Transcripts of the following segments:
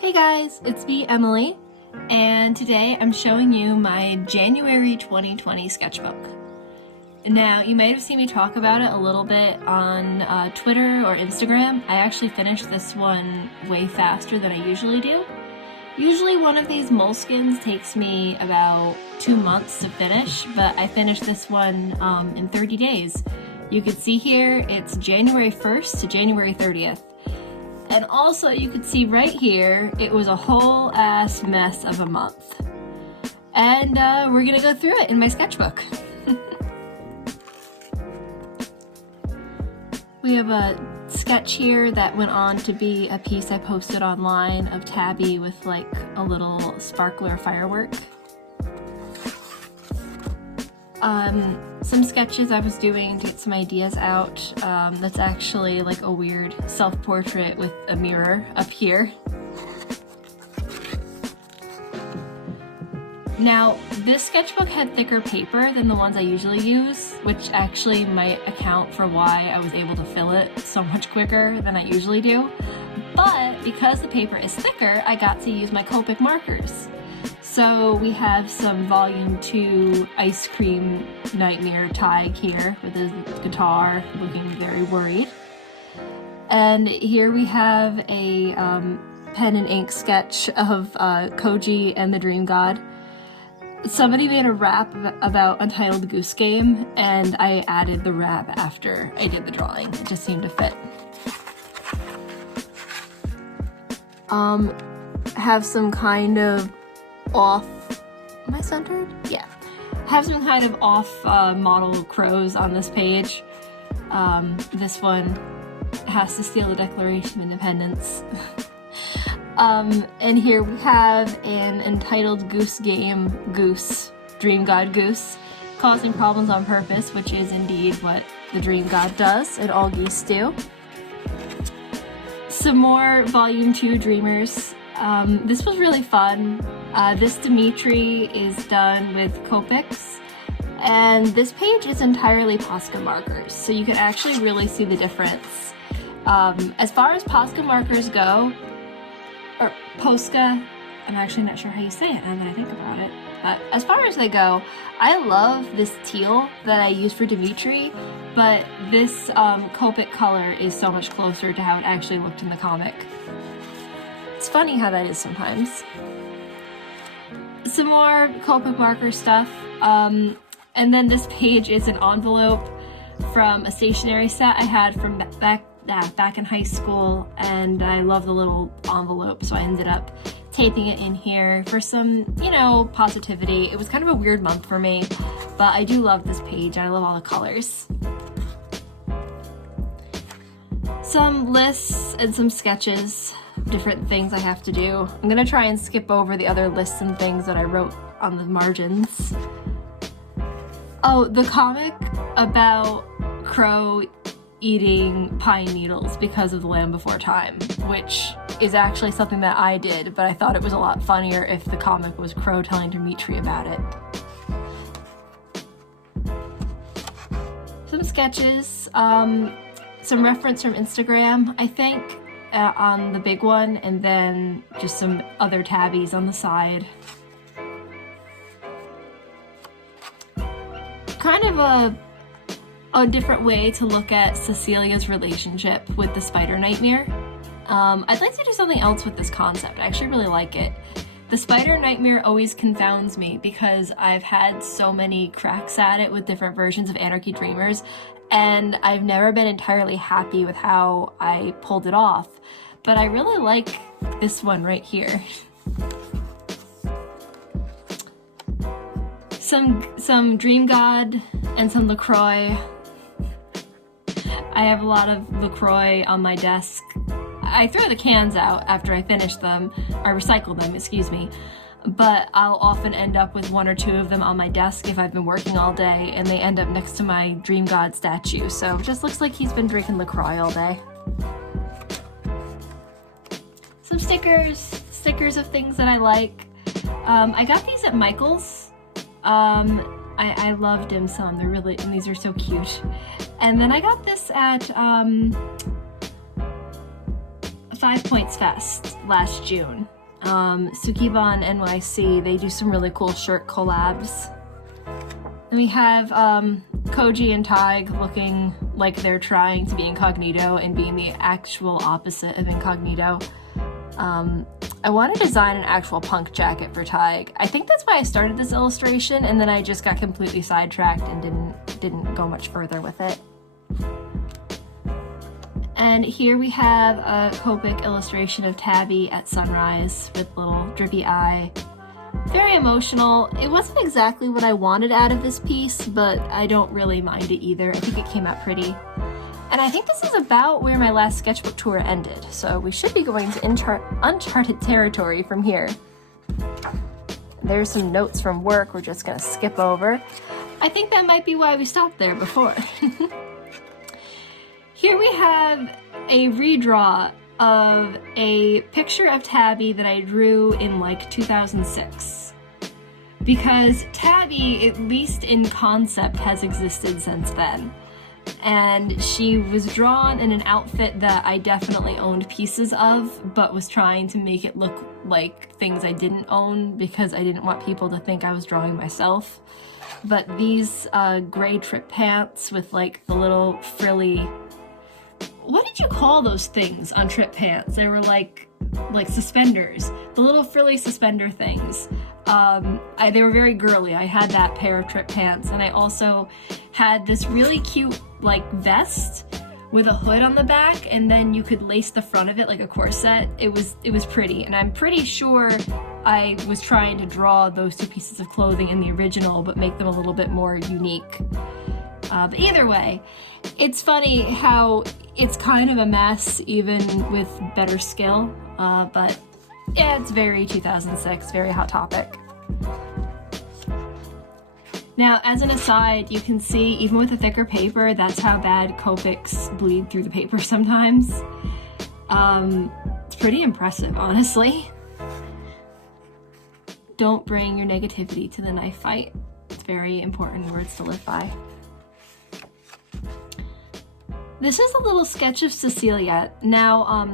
Hey guys, it's me, Emily, and today I'm showing you my January 2020 sketchbook. Now, you might have seen me talk about it a little bit on Twitter or Instagram. I actually finished this one way faster than I usually do. Usually one of these moleskins takes me about 2 months to finish, but I finished this one in 30 days. You can see here it's January 1st to January 30th. And also you can see right here, it was a whole ass mess of a month. And we're gonna go through it in my sketchbook. We have a sketch here that went on to be a piece I posted online of Tabby with like a little sparkler firework. Some sketches I was doing to get some ideas out. That's actually like a weird self-portrait with a mirror up here. Now, this sketchbook had thicker paper than the ones I usually use, which actually might account for why I was able to fill it so much quicker than I usually do. But because the paper is thicker, I got to use my Copic markers. So we have some volume 2 ice cream nightmare tag here with his guitar looking very worried. And here we have a pen and ink sketch of Koji and the Dream God. Somebody made a rap about Untitled Goose Game, and I added the rap after I did the drawing. It just seemed to fit. Have some kind of off, am I centered? Yeah. Have some kind of off model crows on this page. This one has to steal the Declaration of Independence. And here we have an Entitled Goose Game goose, Dream God goose, causing problems on purpose, which is indeed what the Dream God does, and all geese do. Some more Volume 2 Dreamers. This was really fun. This Dimitri is done with Copics, and this page is entirely Posca markers, so you can actually really see the difference. As far as Posca markers go, or Posca, I'm actually not sure how you say it now that I think about it, but as far as they go, I love this teal that I use for Dimitri, but this Copic color is so much closer to how it actually looked in the comic. It's funny how that is sometimes. Some more Copic marker stuff, and then this page is an envelope from a stationery set I had from back in high school, and I love the little envelope, so I ended up taping it in here for some, you know, positivity. It was kind of a weird month for me, but I do love this page, and I love all the colors. Some lists and some sketches, different things I have to do. I'm gonna try and skip over the other lists and things that I wrote on the margins. Oh, the comic about Crow eating pine needles because of the Land Before Time, which is actually something that I did, but I thought it was a lot funnier if the comic was Crow telling Dimitri about it. Some sketches, some reference from Instagram, I think, on the big one, and then just some other tabbies on the side. Kind of a different way to look at Cecilia's relationship with the spider nightmare. I'd like to do something else with this concept. I actually really like it. The spider nightmare always confounds me because I've had so many cracks at it with different versions of Anarchy Dreamers, and I've never been entirely happy with how I pulled it off. But I really like this one right here. Some Dream God and some LaCroix. I have a lot of LaCroix on my desk. I throw the cans out after I finish them, or recycle them, excuse me, but I'll often end up with 1 or 2 of them on my desk if I've been working all day, and they end up next to my Dream God statue, so it just looks like he's been drinking LaCroix all day. Some stickers of things that I like. I got these at Michael's. I love dim sum. They're really, and these are so cute. And then I got this at Five Points Fest last June. Sukiban NYC, they do some really cool shirt collabs. And we have Koji and Tig looking like they're trying to be incognito and being the actual opposite of incognito. I want to design an actual punk jacket for Tig. I think that's why I started this illustration, and then I just got completely sidetracked and didn't go much further with it. And here we have a Copic illustration of Tabby at sunrise with little drippy eye. Very emotional. It wasn't exactly what I wanted out of this piece, but I don't really mind it either. I think it came out pretty. And I think this is about where my last sketchbook tour ended, so we should be going to uncharted territory from here. There's some notes from work we're just gonna skip over. I think that might be why we stopped there before. Here we have a redraw of a picture of Tabby that I drew in like 2006. Because Tabby, at least in concept, has existed since then. And she was drawn in an outfit that I definitely owned pieces of, but was trying to make it look like things I didn't own because I didn't want people to think I was drawing myself. But these gray trip pants with like the little frilly, what did you call those things on trip pants? They were like suspenders, the little frilly suspender things. They were very girly. I had that pair of trip pants, and I also had this really cute like vest with a hood on the back, and then you could lace the front of it like a corset. It was pretty, and I'm pretty sure I was trying to draw those two pieces of clothing in the original, but make them a little bit more unique. But either way, it's funny how it's kind of a mess even with better skill, but yeah, it's very 2006, very Hot Topic. Now, as an aside, you can see even with a thicker paper, that's how bad Copics bleed through the paper sometimes. It's pretty impressive, honestly. Don't bring your negativity to the knife fight. It's very important words to live by. This is a little sketch of Cecilia. Now,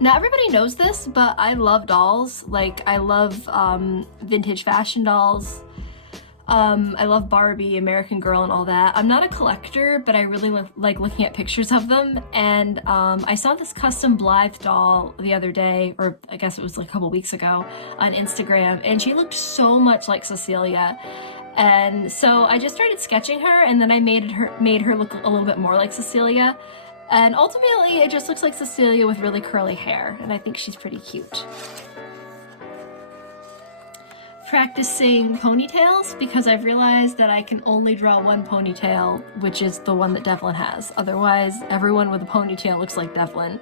not everybody knows this, but I love dolls. Like, I love vintage fashion dolls. I love Barbie, American Girl, and all that. I'm not a collector, but I really like looking at pictures of them. And I saw this custom Blythe doll the other day, or I guess it was like a couple weeks ago, on Instagram, and she looked so much like Cecilia. And so I just started sketching her, and then I made her look a little bit more like Cecilia. And ultimately, it just looks like Cecilia with really curly hair, and I think she's pretty cute. Practicing ponytails, because I've realized that I can only draw one ponytail, which is the one that Devlin has. Otherwise, everyone with a ponytail looks like Devlin.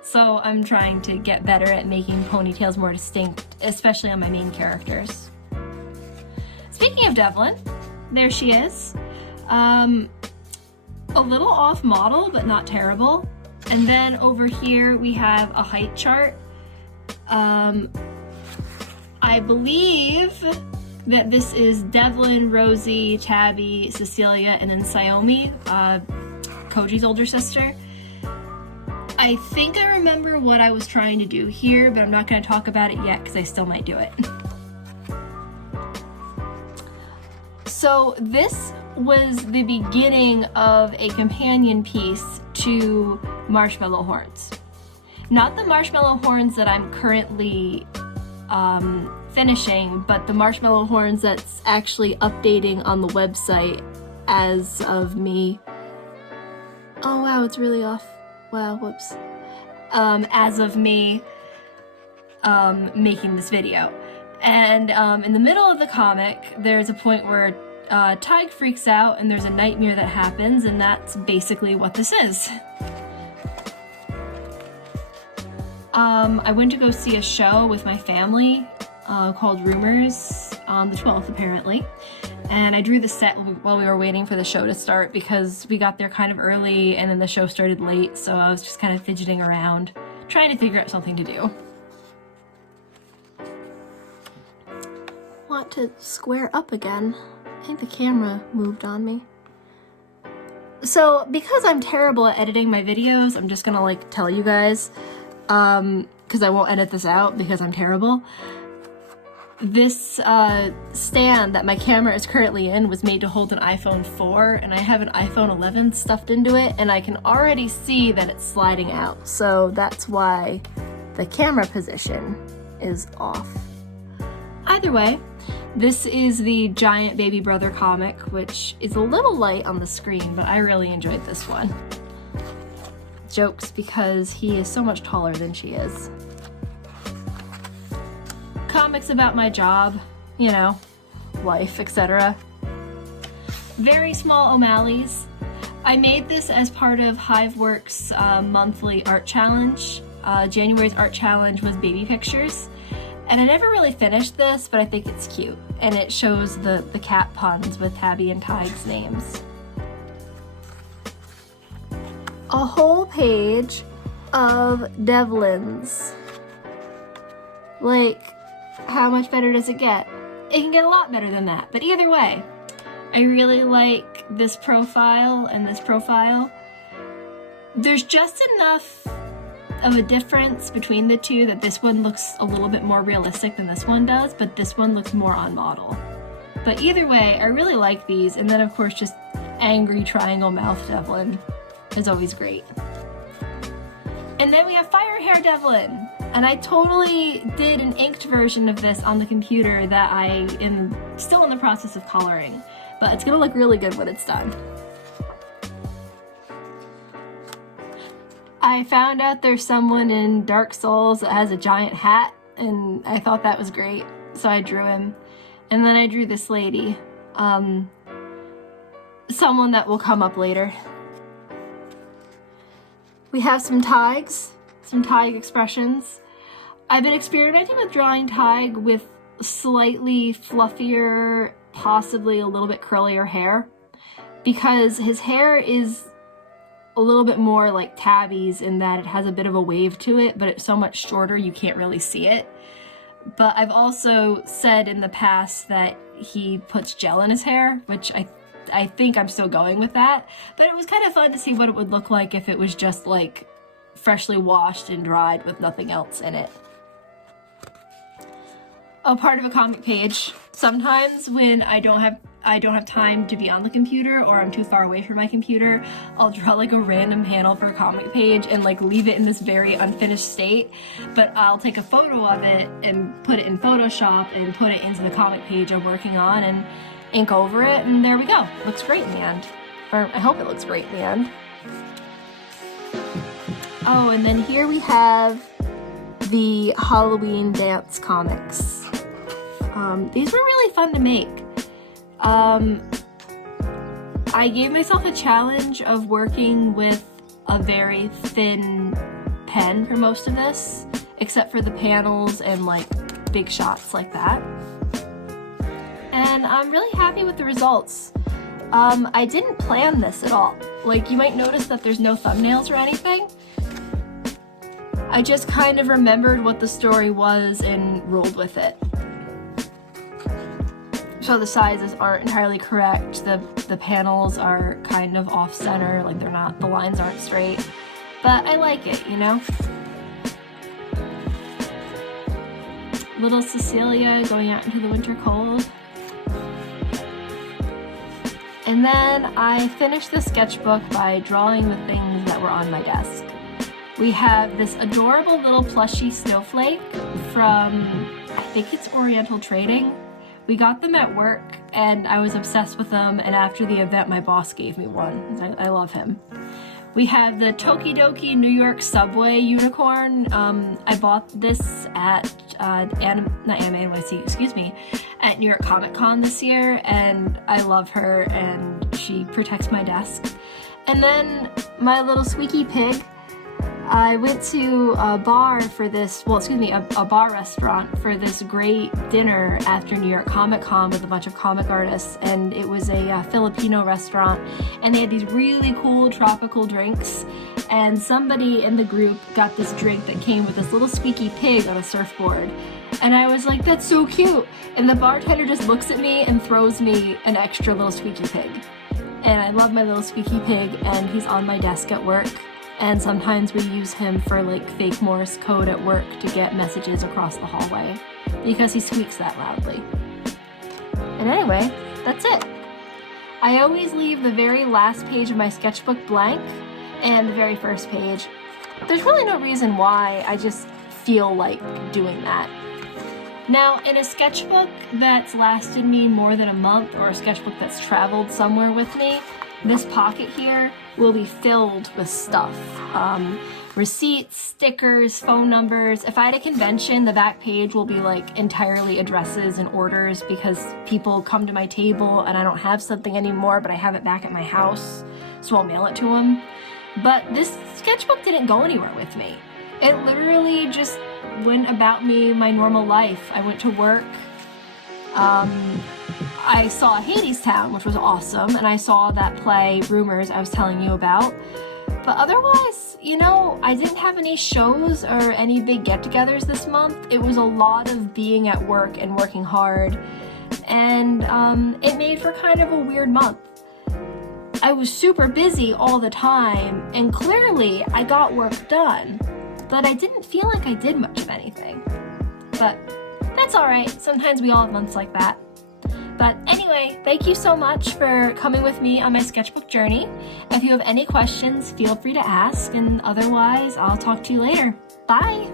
So I'm trying to get better at making ponytails more distinct, especially on my main characters. Speaking of Devlin, there she is. A little off model, but not terrible. And then over here we have a height chart. I believe that this is Devlin, Rosie, Tabby, Cecilia, and then Saomi, Koji's older sister. I think I remember what I was trying to do here, but I'm not going to talk about it yet because I still might do it. So this was the beginning of a companion piece to Marshmallow Horns. Not the Marshmallow Horns that I'm currently finishing, but the Marshmallow Horns that's actually updating on the website as of me. Oh wow, it's really off. Wow, whoops. As of me making this video. And in the middle of the comic, there's a point where Tig freaks out and there's a nightmare that happens, and that's basically what this is. I went to go see a show with my family called Rumors on the 12th apparently, and I drew the set while we were waiting for the show to start because we got there kind of early and then the show started late, so I was just kind of fidgeting around trying to figure out something to do. Want to square up again. I think the camera moved on me. So because I'm terrible at editing my videos, I'm just gonna like tell you guys, because I won't edit this out because I'm terrible. This stand that my camera is currently in was made to hold an iPhone 4, and I have an iPhone 11 stuffed into it, and I can already see that it's sliding out. So that's why the camera position is off. Either way, this is the Giant Baby Brother comic, which is a little light on the screen, but I really enjoyed this one. Jokes because he is so much taller than she is. Comics about my job, you know, life, etc. Very small O'Malley's. I made this as part of Hiveworks' monthly art challenge. January's art challenge was baby pictures. And I never really finished this, but I think it's cute. And it shows the cat puns with Tabby and Tide's names. A whole page of Devlins. Like, how much better does it get? It can get a lot better than that, but either way, I really like this profile and this profile. There's just enough of a difference between the two that this one looks a little bit more realistic than this one does, but this one looks more on model. But either way, I really like these, and then of course just angry triangle mouth Devlin is always great. And then we have Fire Hair Devlin. And I totally did an inked version of this on the computer that I am still in the process of coloring, but it's gonna look really good when it's done. I found out there's someone in Dark Souls that has a giant hat, and I thought that was great, so I drew him. And then I drew this lady, someone that will come up later. We have some tags, some tag expressions. I've been experimenting with drawing Tig with slightly fluffier, possibly a little bit curlier hair, because his hair is a little bit more like Tabby's in that it has a bit of a wave to it, but it's so much shorter you can't really see it. But I've also said in the past that he puts gel in his hair, which I think I'm still going with that, but it was kind of fun to see what it would look like if it was just like freshly washed and dried with nothing else in it. A part of a comic page. Sometimes when I don't have time to be on the computer or I'm too far away from my computer, I'll draw like a random panel for a comic page and like leave it in this very unfinished state, but I'll take a photo of it and put it in Photoshop and put it into the comic page I'm working on and ink over it, and there we go. Looks great in the end. Or I hope it looks great in the end. Oh, and then here we have the Halloween dance comics. These were really fun to make. I gave myself a challenge of working with a very thin pen for most of this, except for the panels and like big shots like that. And I'm really happy with the results. I didn't plan this at all. Like, you might notice that there's no thumbnails or anything. I just kind of remembered what the story was and rolled with it. So the sizes aren't entirely correct. The panels are kind of off-center, like they're not, the lines aren't straight. But I like it, you know? Little Cecilia going out into the winter cold. And then I finished the sketchbook by drawing the things that were on my desk. We have this adorable little plushie snowflake from, I think it's Oriental Trading. We got them at work and I was obsessed with them, and after the event my boss gave me one. I love him. We have the Tokidoki New York Subway unicorn. I bought this at at New York Comic Con this year, and I love her and she protects my desk. And then my little squeaky pig. I went to a bar for this, a bar restaurant for this great dinner after New York Comic Con with a bunch of comic artists, and it was a Filipino restaurant, and they had these really cool tropical drinks, and somebody in the group got this drink that came with this little squeaky pig on a surfboard, and I was like, that's so cute, and the bartender just looks at me and throws me an extra little squeaky pig. and I love my little squeaky pig, and he's on my desk at work, and sometimes we use him for like fake Morse code at work to get messages across the hallway because he squeaks that loudly. And anyway, that's it. I always leave the very last page of my sketchbook blank and the very first page. There's really no reason why, I just feel like doing that. Now, in a sketchbook that's lasted me more than a month, or a sketchbook that's traveled somewhere with me, this pocket here will be filled with stuff. Receipts, stickers, phone numbers. If I had a convention, the back page will be like entirely addresses and orders because people come to my table and I don't have something anymore, but I have it back at my house, so I'll mail it to them. But this sketchbook didn't go anywhere with me. It literally just went about me, my normal life. I went to work. I saw Hadestown, which was awesome, and I saw that play, Rumors, I was telling you about. But otherwise, you know, I didn't have any shows or any big get-togethers this month. It was a lot of being at work and working hard, and it made for kind of a weird month. I was super busy all the time, and clearly I got work done, but I didn't feel like I did much of anything. But that's alright, sometimes we all have months like that. But anyway, thank you so much for coming with me on my sketchbook journey. If you have any questions, feel free to ask, and otherwise, I'll talk to you later. Bye!